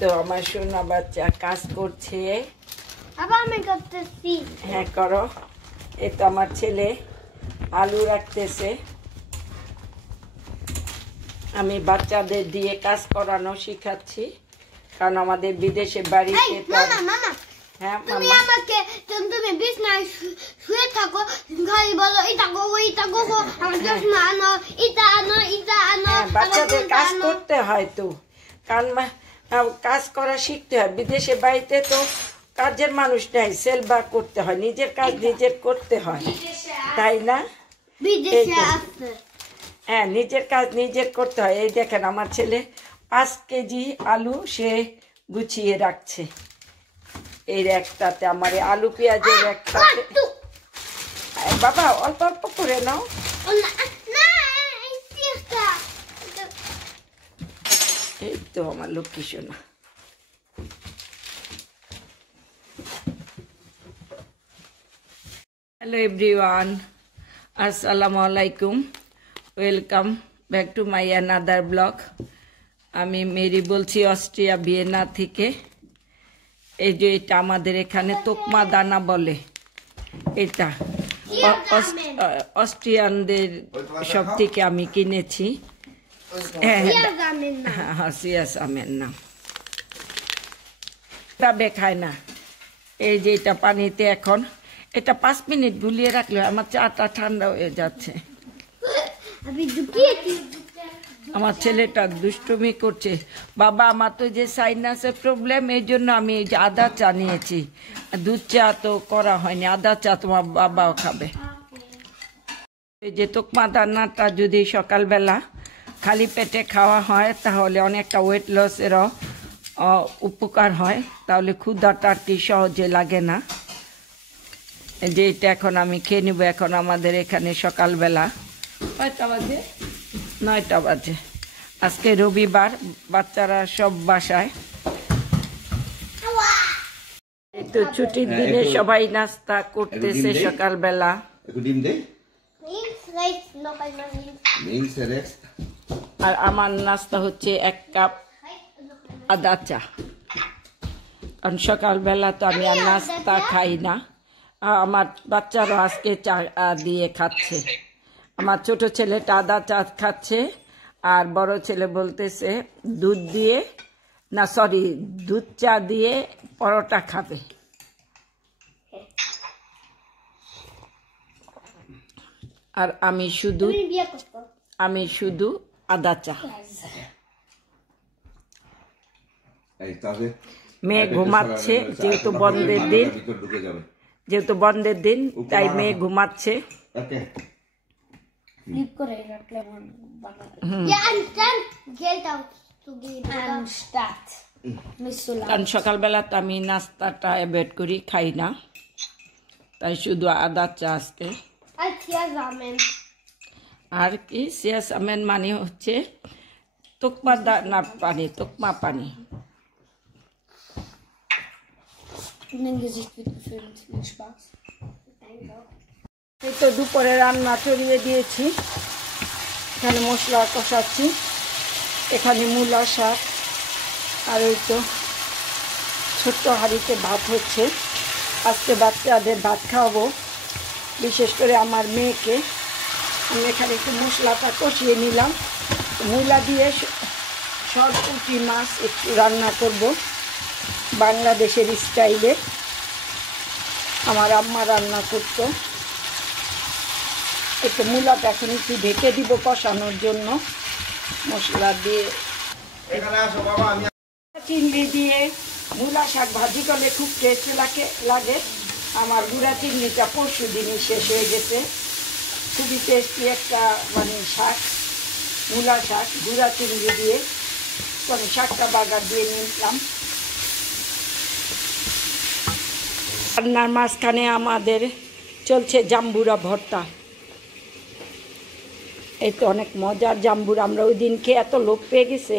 তো আমার সোনা বাচ্চা কাজ করছে। হ্যাঁ করো। এই তো আমার ছেলে আলু রাখতেছে। আমি বাচ্চাদের দিয়ে কাজ করানো শিখাচ্ছি, কারণ আমাদের বিদেশে বাড়িতে তো হ্যাঁ মামা তুমি বিছনায় শুয়ে থাকো, খালি বলো এটা গো এটা গো, আমার চশমা আনো, এটা আনো, এটা আনো। বাচ্চাদের কাজ করতে হয় তো, কারণ কাজ করা শিখতে হয়। বিদেশে বাড়িতে তো কাজের মানুষ নাই, সেলবা করতে হয়, নিজের কাজ নিজের করতে হয়, তাই না? হ্যাঁ, নিজের কাজ নিজের করতে হয়। এই দেখেন আমার ছেলে 5 কেজি আলু সে গুছিয়ে রাখছে এই একটাতে, আমার আলু পেঁয়াজের একটাতে। বাবা অল্প অল্প করে নাও। এই তো আমার লক্ষ্মী সোনা। হ্যালো এভরিওয়ান, আসসালামু আলাইকুম, welcome back to my another blog. আমি মেরি বলছি অস্ট্রিয়া ভিয়েনা থেকে। এই যে এটা আমাদের এখানে তোকমা দানা বলে, এটা অস্ট্রিয়ানদের সব থেকে আমি কিনেছি। হ্যাঁ সিয়াস আমের নাম। তবে খায় না। এই যে এটা পানিতে এখন এটা 5 মিনিট গুলিয়ে রাখলে আমার চাটা ঠান্ডা হয়ে যাচ্ছে। আমার ছেলেটা দুষ্টুমি করছে। বাবা আমার তো যে সাইনাসের প্রবলেম, এই জন্য আমি এই যে আদা চা নিয়েছি। দুধ চা তো করা হয়নি, আদা চা তোমার বাবাও খাবে। এই যে তোকমা দানাটা যদি সকালবেলা খালি পেটে খাওয়া হয় তাহলে অনেকটা ওয়েট লসেরও উপকার হয়, তাহলে ক্ষুধাটা আর কি সহজে লাগে না। যে এটা এখন আমি খেয়ে নিব। এখন আমাদের এখানে সকালবেলা 9টা বাজে। আজকে রবিবার, বাচ্চারা সব বাসায়। এই তো ছুটির দিনে সবাই নাস্তা করতেছে সকালবেলা। আর আমার নাস্তা হচ্ছে 1 কাপ আদা চা, কারণ সকালবেলা তো আমি আর নাস্তা খাই না। আমার বাচ্চারা আজকে চা দিয়ে খাচ্ছে। আমার ছোট ছেলেটা আদা চা খাচ্ছে, আর বড় ছেলে বলতেছে দুধ চা দিয়ে পরোটা খাবে। আর আমি শুধু আদা চা। মেয়ে ঘুমাচ্ছে, যেহেতু বন্ধের দিন তাই মেয়ে ঘুমাচ্ছে। কারণ সকালবেলা তো আমি নাস্তাটা অ্যাভয়েড করি, খাই না, তাই শুধু আদা চা আজকে। আর কি সিয়াস আমেন মানে হচ্ছে তোকমা দানা পানি, তোকমা পানি। এই তো দুপুরে রান্না চড়িয়ে দিয়েছি। এখানে মশলা কষাচ্ছি, এখানে মূলা শাক, আর এই তো ছোট্ট হাঁড়িতে ভাত হচ্ছে। আজকে বাচ্চাদের ভাত খাওয়াবো, বিশেষ করে আমার মেয়েকে। আমি এখানে একটু মশলাটা কষিয়ে নিলাম। মূলা দিয়ে সব পুঁটি মাছ একটু রান্না করব বাংলাদেশের স্টাইলে, আমার আম্মা রান্না করতো। একটু মূলাটা এখন একটু ঢেকে দিব কষানোর জন্য মশলা দিয়ে। চিংড়ি দিয়ে মূলা শাক ভাজি করলে খুব টেস্ট লাগে। আমার গুঁড়া চিংড়িটা পরশু দিনই শেষ হয়ে গেছে। খুবই টেস্টি একটা শাক, মূলা শাক গুঁড়া চিংড়ি দিয়ে। আমি শাকটা বাগার দিয়ে নিলাম। রান্নার মাঝখানে আমাদের চলছে জাম্বুরা ভর্তা। এই তো অনেক মজার জাম্বুরা, আমরা ওই দিন খেয়ে এত লোভ পেয়ে গেছে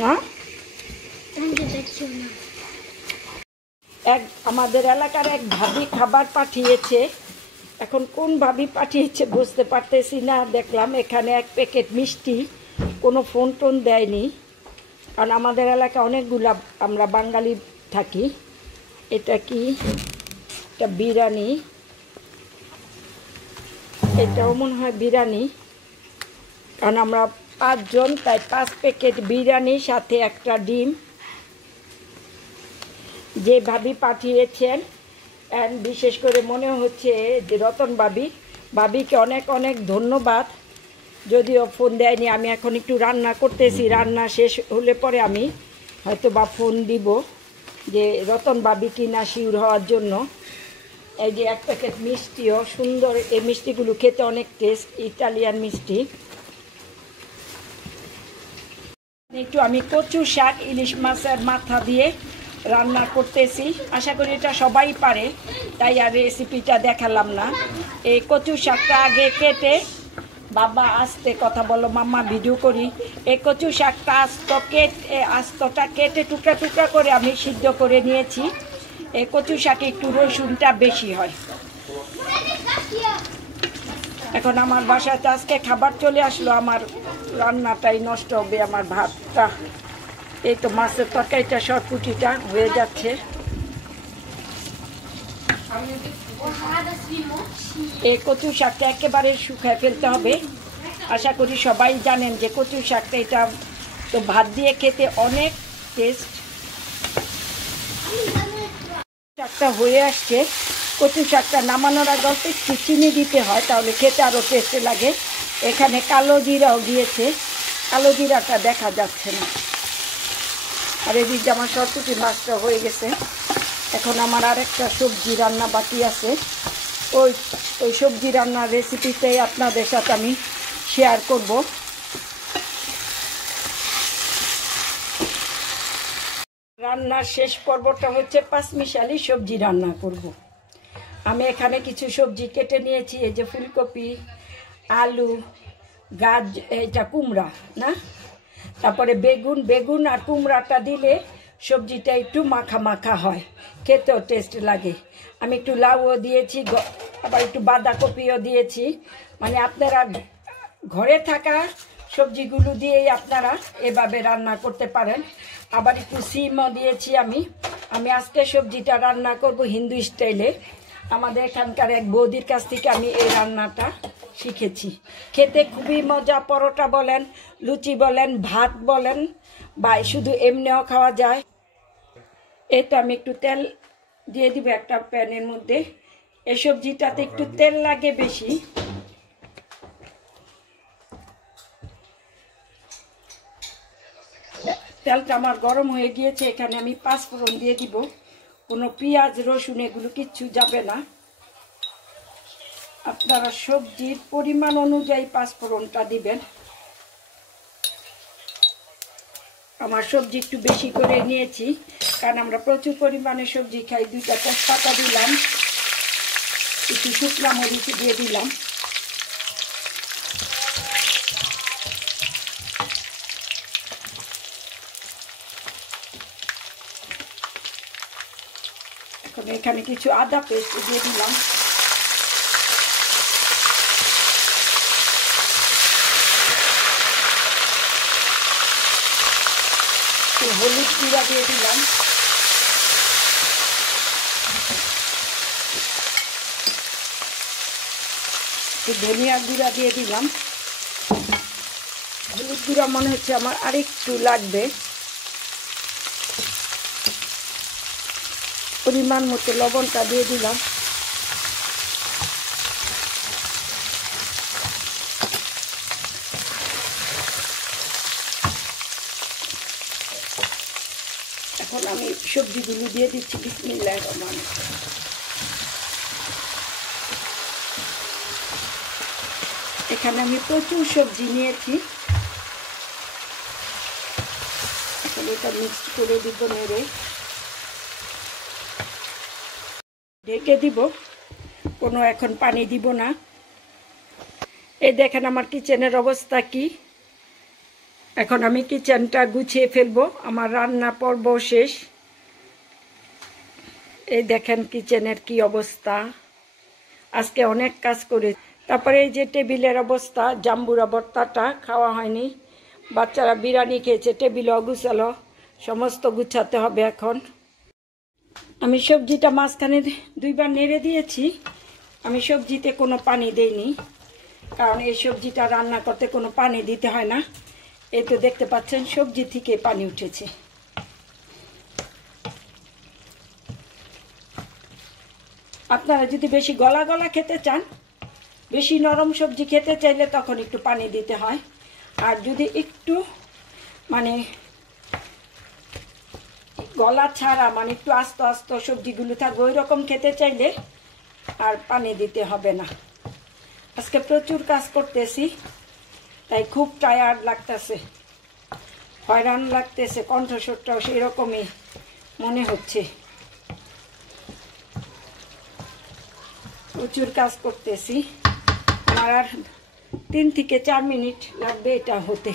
না। আমাদের এলাকার এক ভাবি খাবার পাঠিয়েছে, এখন কোন ভাবি পাঠিয়েছে বুঝতে পারতেছি না। দেখলাম এখানে 1 প্যাকেট মিষ্টি, কোনো ফোন টোন দেয়নি, কারণ আমাদের এলাকায় অনেকগুলা আমরা বাঙালি থাকি। এটা কি, এটা বিরিয়ানি, এটাও মনে হয় বিরিয়ানি, কারণ আমরা 5 জন, তাই 5 প্যাকেট বিরিয়ানি সাথে একটা ডিম যে ভাবি পাঠিয়েছেন। অ্যান্ড বিশেষ করে মনে হচ্ছে যে রতন ভাবিকে অনেক অনেক ধন্যবাদ। যদিও ফোন দেয়নি, আমি এখন একটু রান্না করতেছি, রান্না শেষ হলে পরে আমি হয়তো বা ফোন দিব যে রতন ভাবি কিনা শিওর হওয়ার জন্য। এই যে 1 প্যাকেট মিষ্টিও সুন্দর, এই মিষ্টিগুলো খেতে অনেক টেস্ট, ইটালিয়ান মিষ্টি। একটু আমি কচু শাক ইলিশ মাছের মাথা দিয়ে রান্না করতেছি। আশা করি এটা সবাই পারে, তাই আর রেসিপিটা দেখালাম না। এই কচু শাকটা আগে কেটে, বাবা আস্তে কথা বলো, মাম্মা ভিডিও করি। এই কচু শাকটা আস্তটা কেটে টুকরা টুকরা করে আমি সিদ্ধ করে নিয়েছি। এই কচু শাকে একটু রসুনটা বেশি হয়। এখন আমার বাসায় আজকে খাবার চলে আসলো, আমার রান্নাটাই নষ্ট হবে, আমার ভাতটা। এই তো মাছের তরকারিটা শর্টকুটিটা হয়ে যাচ্ছে। এই কচু শাকটা একেবারে শুকায় ফেলতে হবে। আশা করি সবাই জানেন যে কচু শাকটা এটা তো ভাত দিয়ে খেতে অনেক টেস্ট। শাকটা হয়ে আসছে। কচু শাকটা নামানোর আগে অল্প একটু চিনি দিতে হয়, তাহলে খেতে আরও টেস্ট লাগে। এখানে কালো জিরাও দিয়েছে, কালো জিরাটা দেখা যাচ্ছে না। আর এদিকে আমার শর্টকুটি মাছটা হয়ে গেছে। এখন আমার আরেকটা সবজি রান্না বাকি আছে। ওই সবজি রান্নার রেসিপিটাই আপনাদের সাথে আমি শেয়ার করব। রান্নার শেষ পর্বটা হচ্ছে পাঁচমিশালি সবজি রান্না করব। আমি এখানে কিছু সবজি কেটে নিয়েছি। এই যে ফুলকপি, আলু, এটা কুমড়া না, তারপরে বেগুন আর কুমড়াটা দিলে সবজিটা একটু মাখা মাখা হয়, খেতেও টেস্ট লাগে। আমি একটু লাউও দিয়েছি, আবার একটু বাঁধাকপিও দিয়েছি। মানে আপনারা ঘরে থাকা সবজিগুলো দিয়েই আপনারা এভাবে রান্না করতে পারেন। আবার একটু সিমও দিয়েছি আমি আজকে সবজিটা রান্না করব হিন্দু স্টাইলে। আমাদের এখানকার এক বৌদির কাছ থেকে আমি এই রান্নাটা শিখেছি। খেতে খুবই মজা। পরোটা বলেন, লুচি বলেন, ভাত বলেন, বা শুধু এমনিও খাওয়া যায়। তো আমি একটু তেল দিয়ে দিব একটা প্যানের মধ্যে। এই সবজিটাতে একটু তেল লাগে বেশি। তেলটা আমার গরম হয়ে গিয়েছে। এখানে আমি 5 ফোড়ন দিয়ে দিব। কোনো পেঁয়াজ রসুন এগুলো কিচ্ছু যাবে না। আপনারা সবজির পরিমাণ অনুযায়ী 5 ফোড়নটা দিবেন। আমার সবজি একটু বেশি করে নিয়েছি, কারণ আমরা প্রচুর পরিমাণে সবজি খাই। 2টা তেজপাতা দিলাম, একটু শুকনা মরিচ দিয়ে দিলাম। এখন এখানে কিছু আদা পেস্ট দিয়ে দিলাম। হলুদ গুঁড়া দিয়ে দিলাম। ধনিয়া গুঁড়া দিয়ে দিলাম। হলুদ গুঁড়া মনে হচ্ছে আমার আরেকটু লাগবে। পরিমাণ মতো লবণটা দিয়ে দিলাম। এখন আমি সবজিগুলো দিয়ে দিচ্ছি। বিসমিল্লাহির রহমানির রহিম। এখানে আমি প্রচুর সবজি নিয়েছি। এখন এটা মিক্স করে দিব, নেড়ে ঢেকে দিব। কোনো এখন পানি দিব না। এই দেখেন আমার কিচেনের অবস্থা কি। এখন আমি কিচেনটা গুছিয়ে ফেলবো। আমার রান্না পর্ব শেষ। এই দেখেন কিচেনের কি অবস্থা। আজকে অনেক কাজ করে। তারপরে এই যে টেবিলের অবস্থা, জাম্বুরা ভর্তাটা খাওয়া হয়নি। বাচ্চারা বিরিয়ানি খেয়েছে, টেবিল গুছালো, সমস্ত গুছাতে হবে এখন। আমি সবজিটা মাঝখানে 2 বার নেড়ে দিয়েছি। আমি সবজিতে কোনো পানি দেইনি, কারণ এই সবজিটা রান্না করতে কোনো পানি দিতে হয় না। এই তো দেখতে পাচ্ছেন সবজি থেকে পানি উঠেছে। আপনারা যদি বেশি গলা গলা খেতে চান, বেশি নরম সবজি খেতে চাইলে তখন একটু পানি দিতে হয়। আর যদি একটু মানে গলা ছাড়া, মানে একটু আস্তে আস্তে সবজিগুলো থাকবে, ওই রকম খেতে চাইলে আর পানি দিতে হবে না। আজকে প্রচুর কাজ করতেছি, তাই খুব টায়ার্ড লাগতেছে, হয়রান লাগতেছে, কণ্ঠস্বরটাও সেই রকমই মনে হচ্ছে। প্রচুর কাজ করতেছি, আমার আর 3 থেকে 4 মিনিট লাগবে এটা হতে।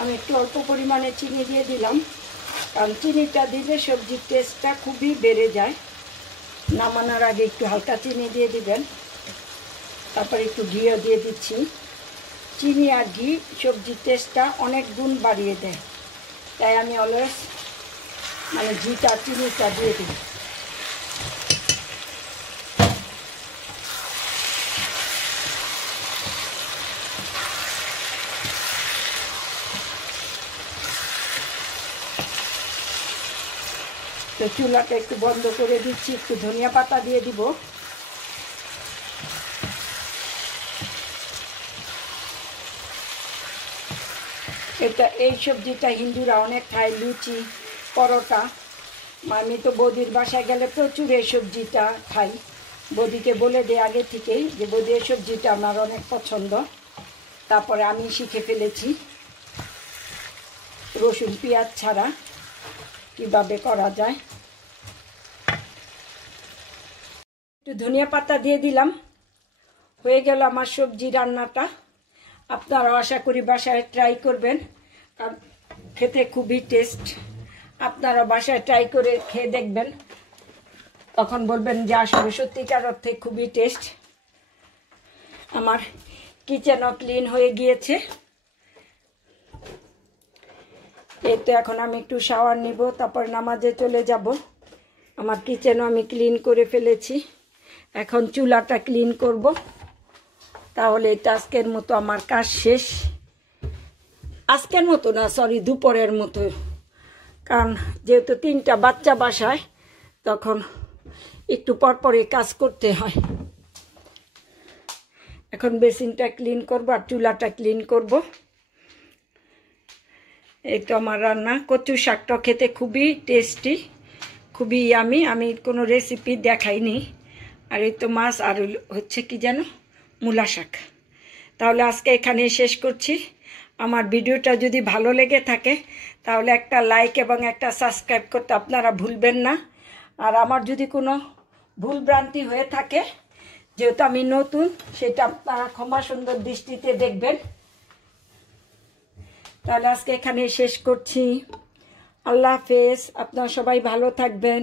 আমি একটু অল্প পরিমাণে চিনি দিয়ে দিলাম, কারণ চিনিটা দিলে সবজির টেস্টটা খুবই বেড়ে যায়। নামানোর আগে একটু হালকা চিনি দিয়ে দিবেন। তারপর একটু ঘিও দিয়ে দিচ্ছি। চিনি আর ঘি সবজির টেস্টটা অনেক গুণ বাড়িয়ে দেয়, তাই আমি অলওয়েজ মানে ঘিটা চিনিটা দিয়ে দিই। তো চুলাটা একটু বন্ধ করে দিচ্ছি, একটু ধনিয়া পাতা দিয়ে দিব। এই সবজিটা হিন্দুরা অনেক খায়, লুচি, পরোটা। আমি তো বৌদির বাসায় গেলে প্রচুর এই সবজিটা খাই। বৌদিকে বলে দিই আগে থেকে যে বৌদি এই সবজিটা আমার অনেক পছন্দ। তারপরে আমি শিখে ফেলেছি রসুন পেঁয়াজ ছাড়া কিভাবে করা যায়। একটু ধনিয়া পাতা দিয়ে দিলাম, হয়ে গেল আমার সবজি রান্নাটা। আপনারা আশা করি বাসায় ট্রাই করবেন, কারণ খেতে খুবই টেস্ট। আপনারা বাসায় ট্রাই করে খেয়ে দেখবেন, তখন বলবেন যে আসলে সত্যিকার অর্থে খুবই টেস্ট। আমার কিচেনও ক্লিন হয়ে গিয়েছে। এই তো এখন আমি একটু শাওয়ার নিব, তারপর নামাজে চলে যাব। আমার কিচেনও আমি ক্লিন করে ফেলেছি, এখন চুলাটা ক্লিন করব, তাহলে এটা আজকের মতো আমার কাজ শেষ। আজকের মতো না, সরি, দুপুরের মতো, কারণ যেহেতু 3টা বাচ্চা বাসায়, তখন একটু পরপরই কাজ করতে হয়। এখন বেসিনটা ক্লিন করব আর চুলাটা ক্লিন করব। এই তো আমার রান্না। কচু শাকটা খেতে খুবই টেস্টি, খুবই ইয়ামি। আমি কোনো রেসিপি দেখাইনি। আর এই তো মাছ, আর হচ্ছে কি যেন মূলা শাক। তাহলে আজকে এখানে শেষ করছি। আমার ভিডিওটা যদি ভালো লেগে থাকে তাহলে একটা লাইক এবং একটা সাবস্ক্রাইব করতে আপনারা ভুলবেন না। আর আমার যদি কোনো ভুলভ্রান্তি হয়ে থাকে, যেহেতু আমি নতুন, সেটা আপনারা ক্ষমা সুন্দর দৃষ্টিতে দেখবেন। তাহলে আজকে এখানে শেষ করছি। আল্লাহ হাফেজ। আপনারা সবাই ভালো থাকবেন।